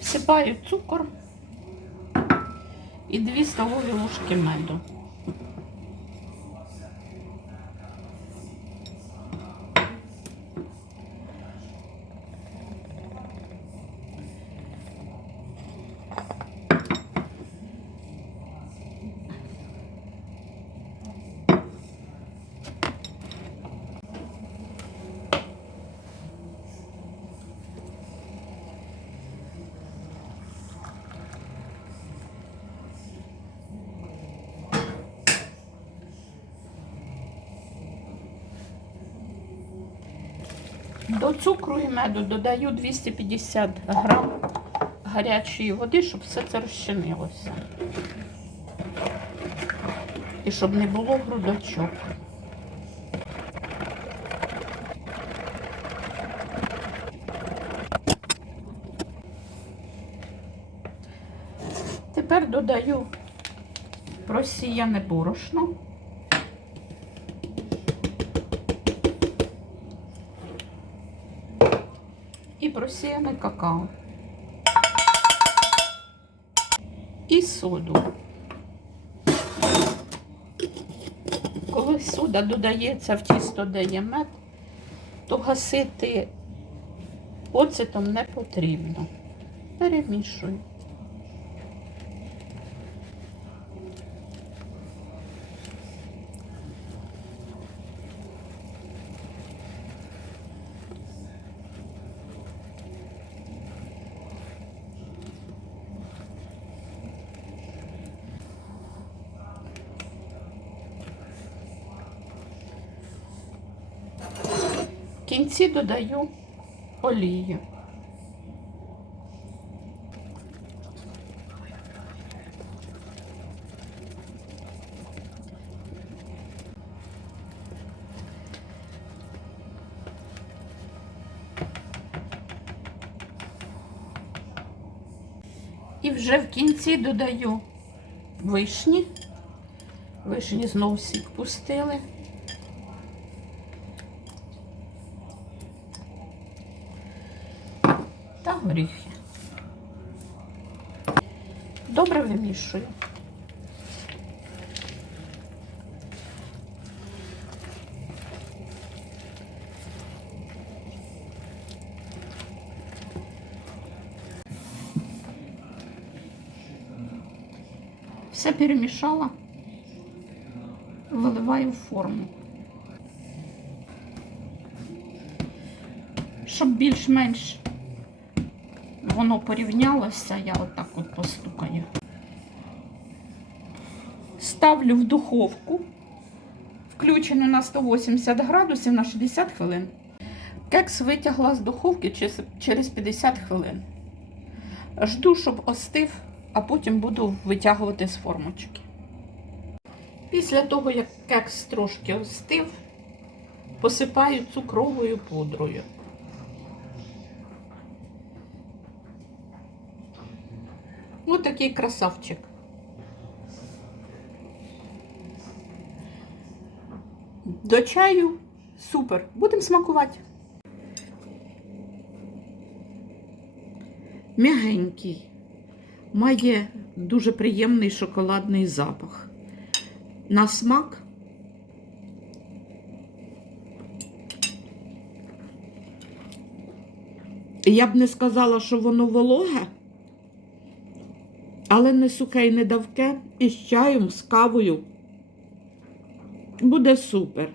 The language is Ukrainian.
Всипаю цукор і 2 столові ложки меду. До цукру і меду додаю 250 грам гарячої води, щоб все це розчинилося. І щоб не було грудочок. Тепер додаю просіяне борошно. І какао. І соду. Коли сода додається в тісто, де є мед, то гасити оцетом не потрібно. Перемішую. Кінці додаю олію. І вже в кінці додаю вишні. Вишні знову сік пустили. Та горіхи. Добре вимішую. Все перемішала, виливаю в форму. Щоб більш-менш воно порівнялося, я отак от постукаю. Ставлю в духовку, включену на 180 градусів на 60 хвилин. Кекс витягла з духовки через 50 хвилин. Жду, щоб остив, а потім буду витягувати з формочки. Після того, як кекс трошки остив, посипаю цукровою пудрою. Ось такий красавчик. До чаю супер. Будемо смакувати. М'ягенький. Має дуже приємний шоколадний запах. На смак. Я б не сказала, що воно вологе. Але не сухе і не давке, і з чаєм, з кавою. Буде супер.